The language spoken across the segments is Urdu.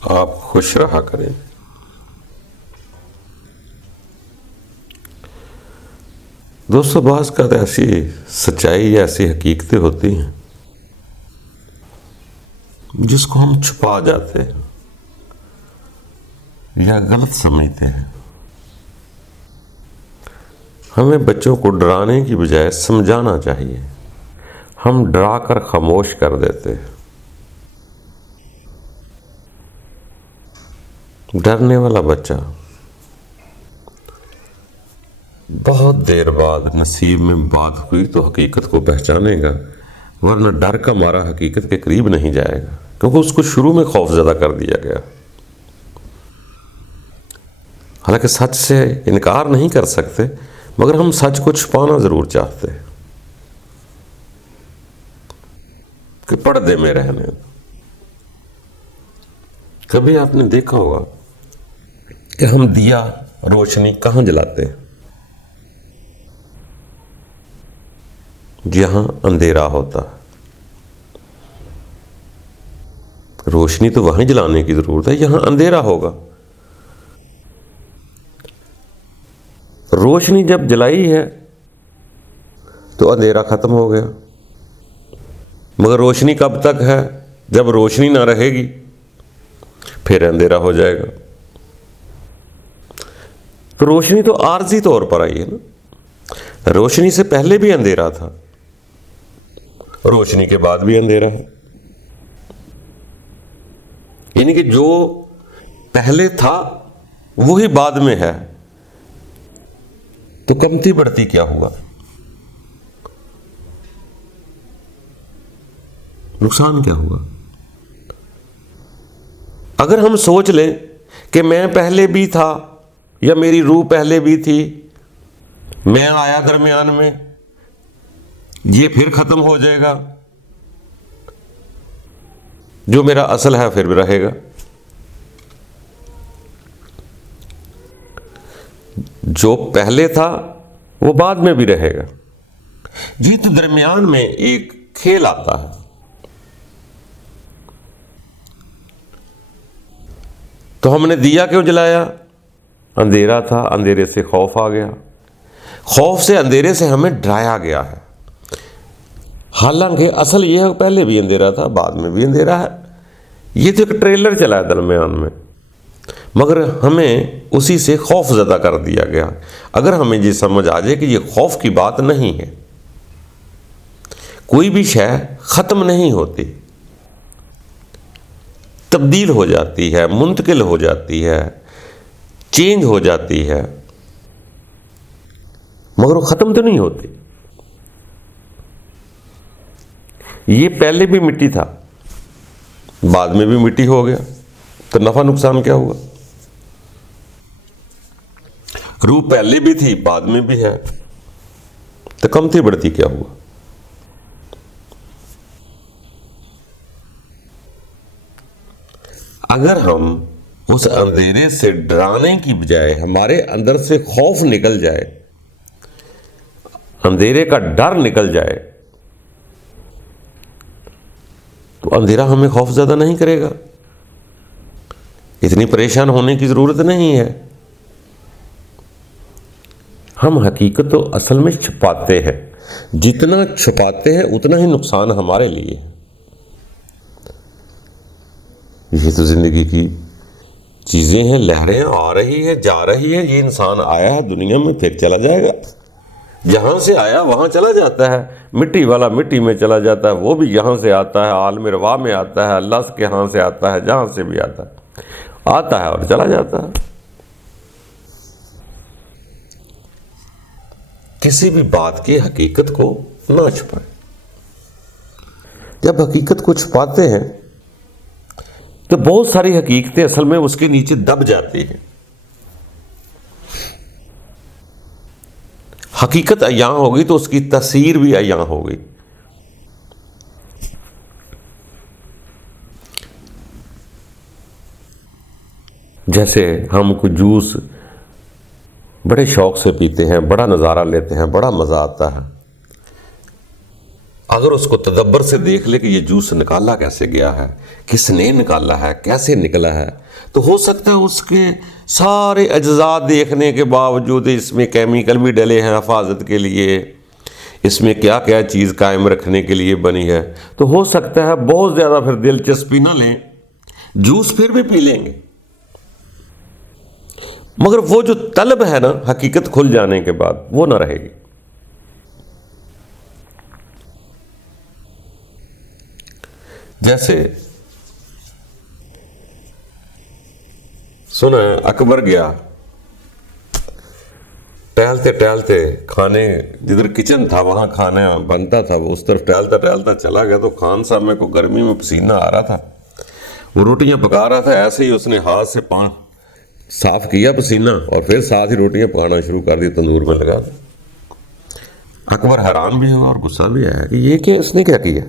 آپ خوش رہا کریں۔ دوستو، بعض کا ایسی سچائی یا ایسی حقیقتیں ہوتی ہیں جس کو ہم چھپا جاتے ہیں یا غلط سمجھتے ہیں۔ ہمیں بچوں کو ڈرانے کی بجائے سمجھانا چاہیے، ہم ڈرا کر خاموش کر دیتے ہیں۔ ڈرنے والا بچہ بہت دیر بعد نصیب میں بات ہوئی تو حقیقت کو پہچانے گا، ورنہ ڈر کا مارا حقیقت کے قریب نہیں جائے گا، کیونکہ اس کو شروع میں خوف زدہ کر دیا گیا۔ حالانکہ سچ سے انکار نہیں کر سکتے، مگر ہم سچ کو چھپانا ضرور چاہتے ہیں کہ پردے میں رہنے۔ کبھی آپ نے دیکھا ہوگا کہ ہم دیا روشنی کہاں جلاتے ہیں؟ جہاں اندھیرا ہوتا ہے۔ روشنی تو وہیں جلانے کی ضرورت ہے یہاں اندھیرا ہوگا۔ روشنی جب جلائی ہے تو اندھیرا ختم ہو گیا، مگر روشنی کب تک ہے؟ جب روشنی نہ رہے گی پھر اندھیرا ہو جائے گا۔ تو روشنی تو عارضی طور پر آئی ہے نا، روشنی سے پہلے بھی اندھیرا تھا، روشنی کے بعد بھی اندھیرا ہے۔ یعنی کہ جو پہلے تھا وہی بعد میں ہے، تو کمتی بڑھتی کیا ہوا؟ نقصان کیا ہوا؟ اگر ہم سوچ لیں کہ میں پہلے بھی تھا یا میری روح پہلے بھی تھی، میں آیا درمیان میں، یہ پھر ختم ہو جائے گا، جو میرا اصل ہے پھر بھی رہے گا، جو پہلے تھا وہ بعد میں بھی رہے گا۔ جی، تو درمیان میں ایک کھیل آتا ہے۔ تو ہم نے دیا کیوں جلایا؟ اندھیرا تھا، اندھیرے سے خوف آ گیا، خوف سے اندھیرے سے ہمیں ڈرایا گیا ہے۔ حالانکہ اصل یہ ہے پہلے بھی اندھیرا تھا، بعد میں بھی اندھیرا ہے، یہ تو ایک ٹریلر چلا ہے درمیان میں، مگر ہمیں اسی سے خوف زدہ کر دیا گیا۔ اگر ہمیں یہ سمجھ آ جائے کہ یہ خوف کی بات نہیں ہے، کوئی بھی شے ختم نہیں ہوتی، تبدیل ہو جاتی ہے، منتقل ہو جاتی ہے، چینج ہو جاتی ہے، مگر وہ ختم تو نہیں ہوتی۔ یہ پہلے بھی مٹی تھا، بعد میں بھی مٹی ہو گیا، تو نفع نقصان کیا ہوا؟ روح پہلے بھی تھی، بعد میں بھی ہے، تو کمتی بڑھتی کیا ہوا؟ اگر ہم اس اندھیرے سے ڈرانے کی بجائے ہمارے اندر سے خوف نکل جائے، اندھیرے کا ڈر نکل جائے، تو اندھیرا ہمیں خوف زیادہ نہیں کرے گا، اتنی پریشان ہونے کی ضرورت نہیں ہے۔ ہم حقیقت تو اصل میں چھپاتے ہیں، جتنا چھپاتے ہیں اتنا ہی نقصان ہمارے لیے ہے۔ یہ تو زندگی کی چیزیں ہیں، لہریں آ رہی ہیں جا رہی ہیں، یہ انسان آیا ہے دنیا میں پھر چلا جائے گا، جہاں سے آیا وہاں چلا جاتا ہے، مٹی والا مٹی میں چلا جاتا ہے، وہ بھی یہاں سے آتا ہے، عالم روا میں آتا ہے، اللہ کے ہاں سے آتا ہے، جہاں سے بھی آتا ہے اور چلا جاتا ہے۔ کسی بھی بات کی حقیقت کو نہ چھپائیں۔ جب حقیقت کو چھپاتے ہیں تو بہت ساری حقیقتیں اصل میں اس کے نیچے دب جاتی ہیں۔ حقیقت عیاں ہوگی تو اس کی تاثیر بھی عیاں ہوگی۔ جیسے ہم کوئی جوس بڑے شوق سے پیتے ہیں، بڑا نظارہ لیتے ہیں، بڑا مزہ آتا ہے، اگر اس کو تدبر سے دیکھ لے کہ یہ جوس نکالا کیسے گیا ہے، کس نے نکالا ہے، کیسے نکلا ہے، تو ہو سکتا ہے اس کے سارے اجزاء دیکھنے کے باوجود اس میں کیمیکل بھی ڈلے ہیں حفاظت کے لیے، اس میں کیا کیا چیز قائم رکھنے کے لیے بنی ہے، تو ہو سکتا ہے بہت زیادہ پھر دلچسپی نہ لیں، جوس پھر بھی پی لیں گے، مگر وہ جو طلب ہے نا حقیقت کھل جانے کے بعد وہ نہ رہے گی۔ جیسے سنا ہے اکبر گیا، ٹہلتے ٹہلتے کھانے، جدھر کچن تھا وہاں کھانا بنتا تھا، وہ اس طرف ٹہلتا ٹہلتا چلا گیا تو خان صاحب میں کو گرمی میں پسینہ آ رہا تھا، وہ روٹیاں پکا رہا تھا، ایسے ہی اس نے ہاتھ سے صاف کیا پسینہ اور پھر ساتھ ہی روٹیاں پکانا شروع کر دی، تندور میں لگا دی۔ اکبر حیران بھی ہوا اور غصہ بھی آیا کہ یہ کیا، اس نے کیا کیا؟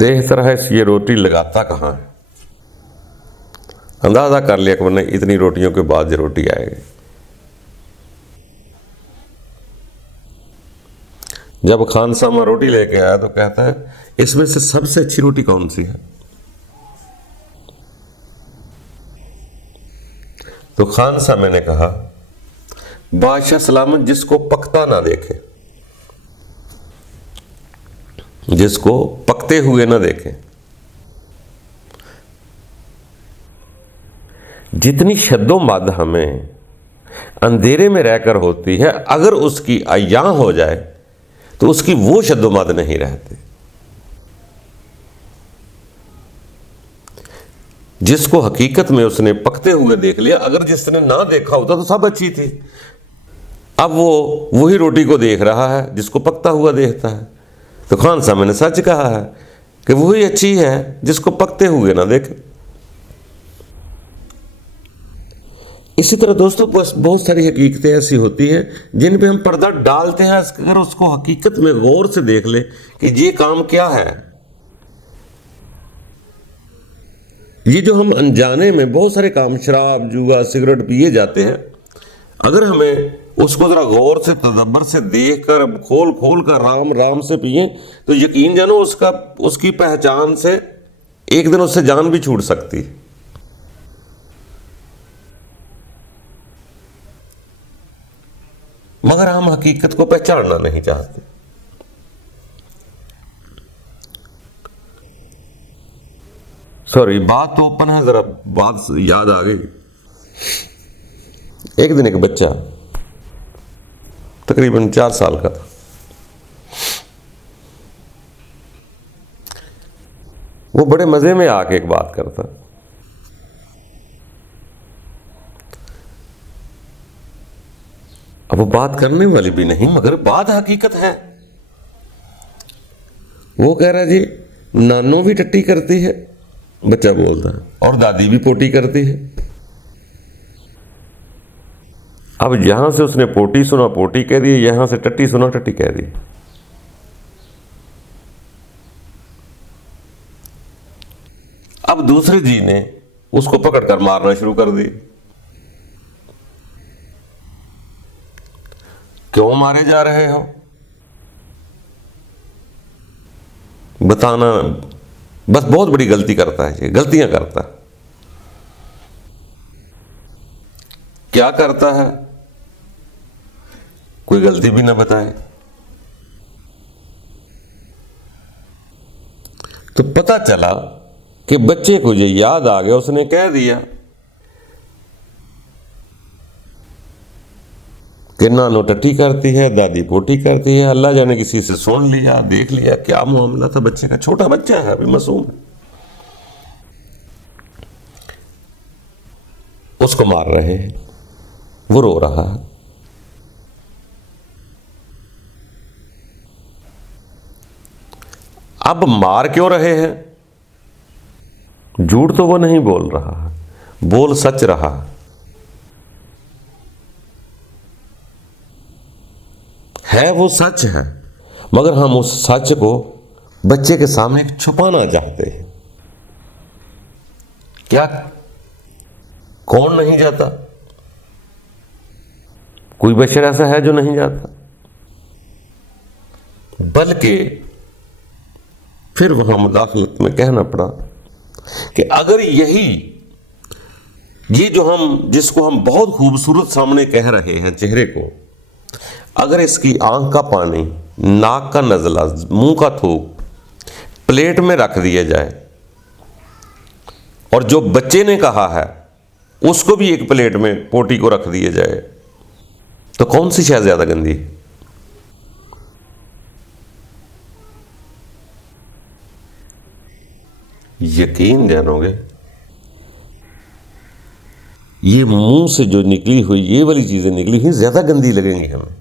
دیکھ رہا ہے یہ روٹی لگاتا کہاں ہے، اندازہ کر لیا اکبر نے اتنی روٹیوں کے بعد یہ روٹی آئے گی۔ جب خان صاحب روٹی لے کے آیا تو کہتا ہے اس میں سے سب سے اچھی روٹی کون سی ہے؟ تو خان صاحب نے کہا بادشاہ سلامت جس کو پکتا نہ دیکھے، جس کو پکتے ہوئے نہ دیکھے۔ جتنی شد و مد ہمیں اندھیرے میں رہ کر ہوتی ہے، اگر اس کی عیاں ہو جائے تو اس کی وہ شد و مد نہیں رہتے۔ جس کو حقیقت میں اس نے پکتے ہوئے دیکھ لیا، اگر جس نے نہ دیکھا ہوتا تو سب اچھی تھی، اب وہ وہی روٹی کو دیکھ رہا ہے جس کو پکتا ہوا دیکھتا ہے۔ تو خان صاحب نے سچ کہا ہے کہ وہی اچھی ہے جس کو پکتے ہوئے نہ دیکھے۔ اسی طرح دوستوں بہت ساری حقیقتیں ایسی ہوتی ہیں جن پہ ہم پردہ ڈالتے ہیں، اگر اس کو حقیقت میں غور سے دیکھ لے کہ یہ کام کیا ہے۔ یہ جو ہم انجانے میں بہت سارے کام، شراب، جوا، سگریٹ پیے جاتے ہیں، اگر ہمیں اس کو ذرا غور سے تدبر سے دیکھ کر کھول کھول کر رام رام سے پئیں تو یقین جانو اس کی پہچان سے ایک دن اس سے جان بھی چھوٹ سکتی۔ مگر ہم حقیقت کو پہچاننا نہیں چاہتے۔ سوری، بات تو اوپن ہے، ذرا بات یاد آ گئی۔ ایک دن ایک بچہ تقریباً 4 سال کا تھا، وہ بڑے مزے میں آ کے ایک بات کرتا، اب وہ بات کرنے والی بھی نہیں مگر بات حقیقت ہے۔ وہ کہہ رہا جی نانو بھی ٹٹی کرتی ہے، بچہ بولتا ہے، اور دادی بھی پوٹی کرتی ہے۔ اب یہاں سے اس نے پوٹی سنا پوٹی کہہ دی، یہاں سے ٹٹی سنا ٹٹی کہہ دی۔ اب دوسرے جی نے اس کو پکڑ کر مارنا شروع کر دی۔ کیوں مارے جا رہے ہو؟ بتانا، بس بہت بڑی غلطی کرتا ہے، یہ غلطیاں کرتا ہے۔ کیا کرتا ہے؟ کوئی غلطی بھی نہ بتائے تو پتہ چلا کہ بچے کو یہ یاد آ گیا، اس نے کہہ دیا کہ نانو ٹٹی کرتی ہے، دادی پوٹی کرتی ہے۔ اللہ جانے کسی سے سن لیا، دیکھ لیا کیا معاملہ تھا بچے کا، چھوٹا بچہ ہے ابھی معصوم ہے، اس کو مار رہے ہیں، وہ رو رہا ہے۔ اب مار کیوں رہے ہیں؟ جھوٹ تو وہ نہیں بول رہا ہے، بول سچ رہا ہے، وہ سچ ہے، مگر ہم اس سچ کو بچے کے سامنے چھپانا چاہتے ہیں۔ کیا کون نہیں جاتا؟ کوئی بشر ایسا ہے جو نہیں جاتا، بلکہ پھر وہاں مداخلت میں کہنا پڑا کہ اگر یہ جو جس کو ہم بہت خوبصورت سامنے کہہ رہے ہیں چہرے کو، اگر اس کی آنکھ کا پانی، ناک کا نزلہ، منہ کا تھوک پلیٹ میں رکھ دیا جائے، اور جو بچے نے کہا ہے اس کو بھی ایک پلیٹ میں پوٹی کو رکھ دیا جائے، تو کون سی شے زیادہ گندی؟ یقین جانو گے یہ منہ سے جو نکلی ہوئی یہ والی چیزیں نکلی ہیں زیادہ گندی لگیں گی ہمیں،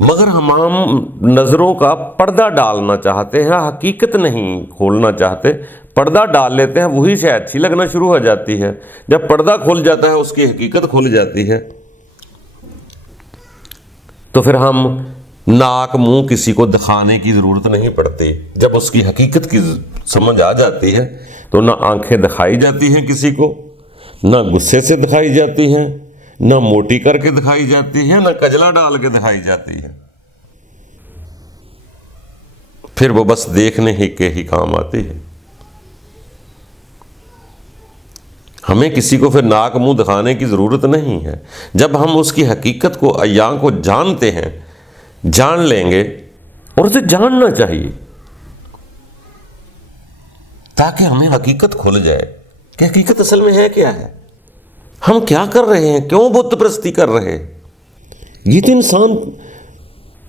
مگر ہم نظروں کا پردہ ڈالنا چاہتے ہیں، حقیقت نہیں کھولنا چاہتے، پردہ ڈال لیتے ہیں، وہی سے اچھی لگنا شروع ہو جاتی ہے۔ جب پردہ کھل جاتا ہے اس کی حقیقت کھل جاتی ہے، تو پھر ہم ناک منہ کسی کو دکھانے کی ضرورت نہیں پڑتی۔ جب اس کی حقیقت کی سمجھ آ جاتی ہے تو نہ آنکھیں دکھائی جاتی ہیں کسی کو، نہ غصے سے دکھائی جاتی ہیں، نہ موٹی کر کے دکھائی جاتی ہے، نہ کجلا ڈال کے دکھائی جاتی ہے، پھر وہ بس دیکھنے ہی کے ہی کام آتی ہے۔ ہمیں کسی کو پھر ناک منہ دکھانے کی ضرورت نہیں ہے۔ جب ہم اس کی حقیقت کو، عیاں کو جانتے ہیں، جان لیں گے، اور اسے جاننا چاہیے تاکہ ہمیں حقیقت کھل جائے کہ حقیقت اصل میں ہے کیا ہے، ہم کیا کر رہے ہیں، کیوں بت پرستی کر رہے ہیں۔ یہ تو انسان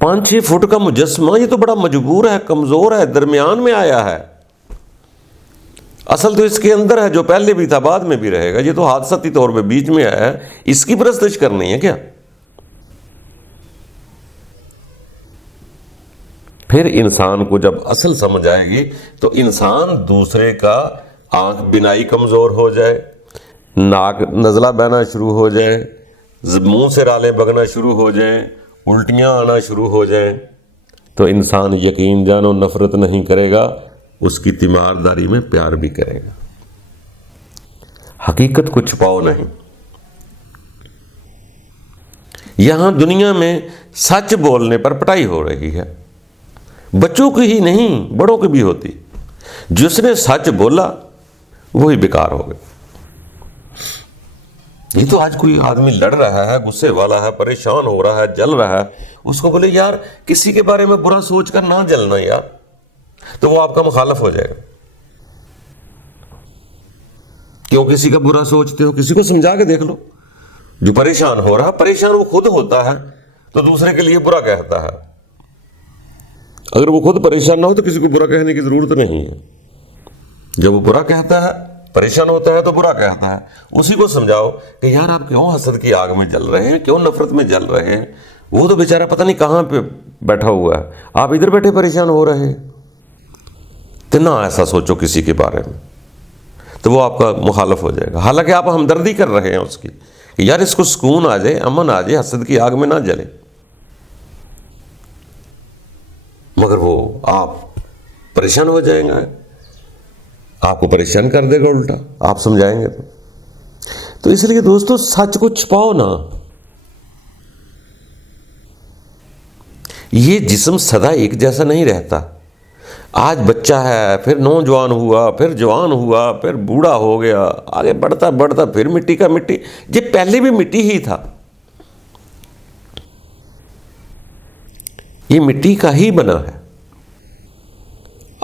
5-6 فٹ کا مجسمہ، یہ تو بڑا مجبور ہے، کمزور ہے، درمیان میں آیا ہے، اصل تو اس کے اندر ہے، جو پہلے بھی تھا بعد میں بھی رہے گا، یہ تو حادثاتی طور پہ بیچ میں آیا ہے، اس کی پرستش کرنی ہے کیا؟ پھر انسان کو جب اصل سمجھ آئے گی تو انسان دوسرے کا آنکھ بینائی کمزور ہو جائے، ناک نزلہ بہنا شروع ہو جائے، منہ سے رالیں بگنا شروع ہو جائیں، الٹیاں آنا شروع ہو جائیں، تو انسان یقین جانو نفرت نہیں کرے گا، اس کی تیمارداری میں پیار بھی کرے گا۔ حقیقت کو چھپاؤ نہیں۔ یہاں دنیا میں سچ بولنے پر پٹائی ہو رہی ہے، بچوں کی ہی نہیں بڑوں کی بھی ہوتی۔ جس نے سچ بولا وہی بیکار ہو گیا۔ یہ تو آج کوئی آدمی لڑ رہا ہے، غصے والا ہے، پریشان ہو رہا ہے، جل رہا ہے، اس کو بولے یار کسی کے بارے میں برا سوچ کر نہ جلنا یار، تو وہ آپ کا مخالف ہو جائے گا۔ کیوں کسی کا برا سوچتے ہو؟ کسی کو سمجھا کے دیکھ لو۔ جو پریشان ہو رہا، پریشان وہ خود ہوتا ہے تو دوسرے کے لیے برا کہتا ہے، اگر وہ خود پریشان نہ ہو تو کسی کو برا کہنے کی ضرورت نہیں ہے۔ جب وہ برا کہتا ہے، پریشان ہوتا ہے تو برا کہتا ہے، اسی کو سمجھاؤ کہ یار آپ کیوں حسد کی آگ میں جل رہے ہیں، کیوں نفرت میں جل رہے ہیں، وہ تو بیچارہ پتہ نہیں کہاں پہ بیٹھا ہوا ہے، آپ ادھر بیٹھے پریشان ہو رہے ہیں۔ تو نہ ایسا سوچو کسی کے بارے میں، تو وہ آپ کا مخالف ہو جائے گا، حالانکہ آپ ہمدردی کر رہے ہیں اس کی کہ یار اس کو سکون آ جائے، امن آ جائے، حسد کی آگ میں نہ جلے، مگر وہ آپ پریشان ہو جائیں گے، آپ کو پریشان کر دے گا الٹا، آپ سمجھائیں گے تو اس لیے دوستو سچ کو چھپاؤ نا۔ یہ جسم سدا ایک جیسا نہیں رہتا، آج بچہ ہے، پھر نوجوان ہوا، پھر جوان ہوا، پھر بوڑھا ہو گیا، آگے بڑھتا بڑھتا پھر مٹی کا مٹی، یہ پہلے بھی مٹی ہی تھا، یہ مٹی کا ہی بنا ہے،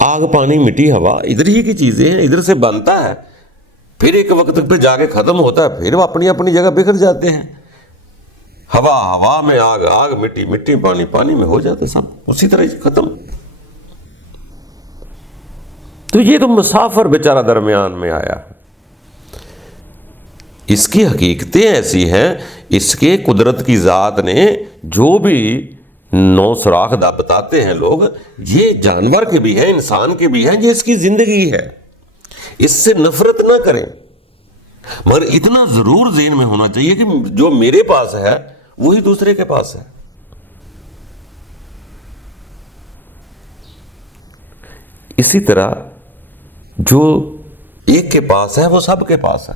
آگ پانی مٹی ہوا ادھر ہی کی چیزیں ہیں، ادھر سے بنتا ہے، پھر ایک وقت پہ جا کے ختم ہوتا ہے، پھر وہ اپنی اپنی جگہ بکھر جاتے ہیں، ہوا ہوا میں، آگ آگ، مٹی مٹی، پانی پانی میں، ہو جاتے سب اسی طرح ختم۔ تو یہ تو مسافر بیچارہ درمیان میں آیا ہے، اس کی حقیقتیں ایسی ہیں، اس کے قدرت کی ذات نے جو بھی 9 سوراخ بتاتے ہیں لوگ، یہ جانور کے بھی ہیں، انسان کے بھی ہیں، یہ اس کی زندگی ہے، اس سے نفرت نہ کریں، مگر اتنا ضرور ذہن میں ہونا چاہیے کہ جو میرے پاس ہے وہی دوسرے کے پاس ہے۔ اسی طرح جو ایک کے پاس ہے وہ سب کے پاس ہے،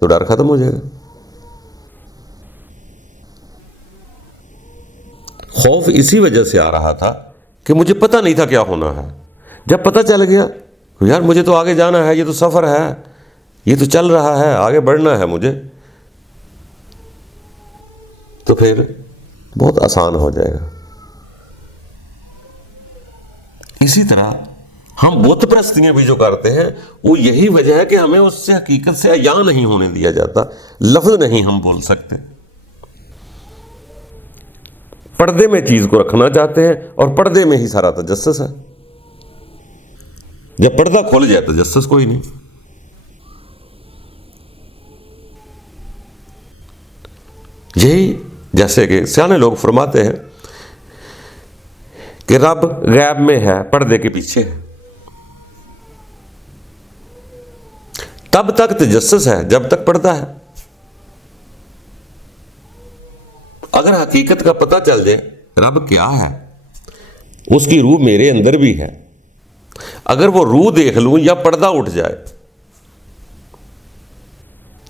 تو ڈر ختم ہو جائے گا. خوف اسی وجہ سے آ رہا تھا کہ مجھے پتہ نہیں تھا کیا ہونا ہے. جب پتہ چل گیا یار مجھے تو آگے جانا ہے، یہ تو سفر ہے، یہ تو چل رہا ہے، آگے بڑھنا ہے مجھے، تو پھر بہت آسان ہو جائے گا. اسی طرح ہم بت پرستیاں بھی جو کرتے ہیں وہ یہی وجہ ہے کہ ہمیں اس سے حقیقت سے عیاں نہیں ہونے دیا جاتا، لفظ نہیں ہم بول سکتے. پردے میں چیز کو رکھنا چاہتے ہیں اور پردے میں ہی سارا تجسس ہے. جب پردہ کھول جائے تجسس کوئی نہیں. یہی جیسے کہ سیانے لوگ فرماتے ہیں کہ رب غیب میں ہے، پردے کے پیچھے ہے. تب تک تجسس ہے جب تک پردہ ہے. اگر حقیقت کا پتہ چل جائے رب کیا ہے، اس کی روح میرے اندر بھی ہے، اگر وہ روح دیکھ لوں یا پردہ اٹھ جائے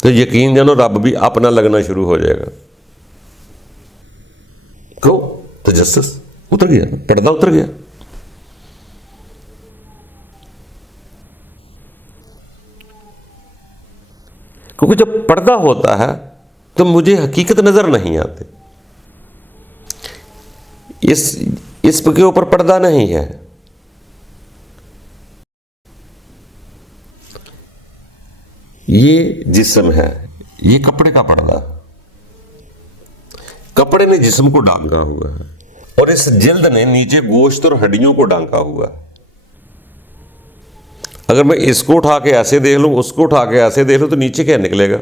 تو یقین جانو رب بھی اپنا لگنا شروع ہو جائے گا. کیوں؟ تجسس اتر گیا، پردہ اتر گیا. کیونکہ جب پردہ ہوتا ہے تو مجھے حقیقت نظر نہیں آتی. اس کے اوپر پردہ نہیں ہے. یہ جسم ہے، یہ کپڑے کا پردہ، کپڑے نے جسم کو ڈھانکا ہوا ہے اور اس جلد نے نیچے گوشت اور ہڈیوں کو ڈھانکا ہوا ہے. اگر میں اس کو اٹھا کے ایسے دیکھ لوں، اس کو اٹھا کے ایسے دیکھ لوں تو نیچے کیا نکلے گا؟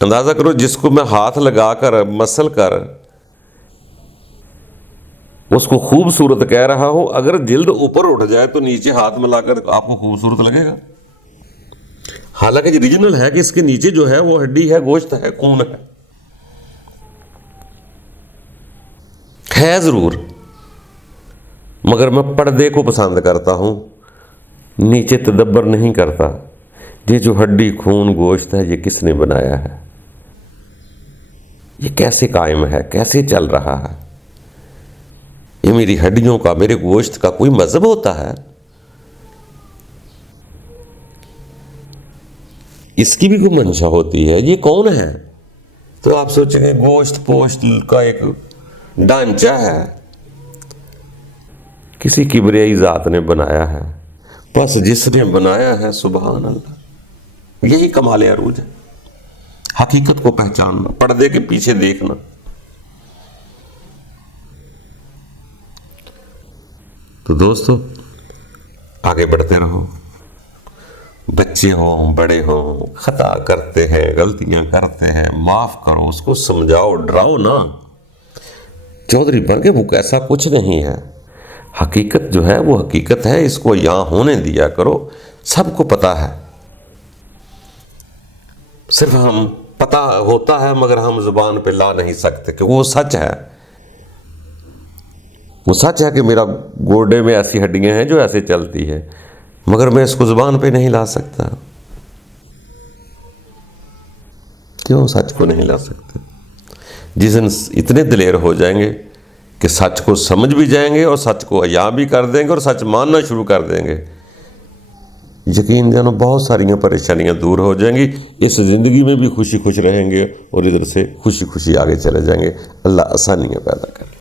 اندازہ کرو جس کو میں ہاتھ لگا کر مسل کر اس کو خوبصورت کہہ رہا ہوں، اگر جلد اوپر اٹھ جائے تو نیچے ہاتھ ملا کر آپ کو خوبصورت لگے گا. حالانکہ یہ ریجنل ہے کہ اس کے نیچے جو ہے وہ ہڈی ہے، گوشت ہے، خون ہے ضرور، مگر میں پردے کو پسند کرتا ہوں، نیچے تدبر نہیں کرتا. یہ جو ہڈی خون گوشت ہے یہ کس نے بنایا ہے، یہ کیسے قائم ہے، کیسے چل رہا ہے؟ یہ میری ہڈیوں کا، میرے گوشت کا کوئی مذہب ہوتا ہے؟ اس کی بھی کوئی منشا ہوتی ہے؟ یہ کون ہے؟ تو آپ سوچیں گے گوشت پوشت کا ایک ڈھانچہ ہے، کسی کبریائی ذات نے بنایا ہے. بس جس نے بنایا ہے سبحان اللہ، یہی کمال عروج ہے. حقیقت کو پہچاننا، پردے کے پیچھے دیکھنا. تو دوستو آگے بڑھتے رہو. بچے ہوں بڑے ہوں خطا کرتے ہیں، غلطیاں کرتے ہیں، معاف کرو، اس کو سمجھاؤ، ڈراؤ نا. چودھری بن کے وہ ایسا کچھ نہیں ہے. حقیقت جو ہے وہ حقیقت ہے، اس کو یہاں ہونے دیا کرو. سب کو پتہ ہے، صرف ہم پتہ ہوتا ہے مگر ہم زبان پہ لا نہیں سکتے کہ وہ سچ ہے. وہ سچ ہے کہ میرا گوڈے میں ایسی ہڈیاں ہیں جو ایسے چلتی ہے، مگر میں اس کو زبان پہ نہیں لا سکتا. کیوں سچ کو نہیں لا سکتے؟ جس دن اتنے دلیر ہو جائیں گے کہ سچ کو سمجھ بھی جائیں گے اور سچ کو عیاں بھی کر دیں گے اور سچ ماننا شروع کر دیں گے، یقین جانو بہت ساری پریشانیاں دور ہو جائیں گی. اس زندگی میں بھی خوشی خوش رہیں گے اور ادھر سے خوشی خوشی آگے چلے جائیں گے. اللہ آسانیاں پیدا کرے.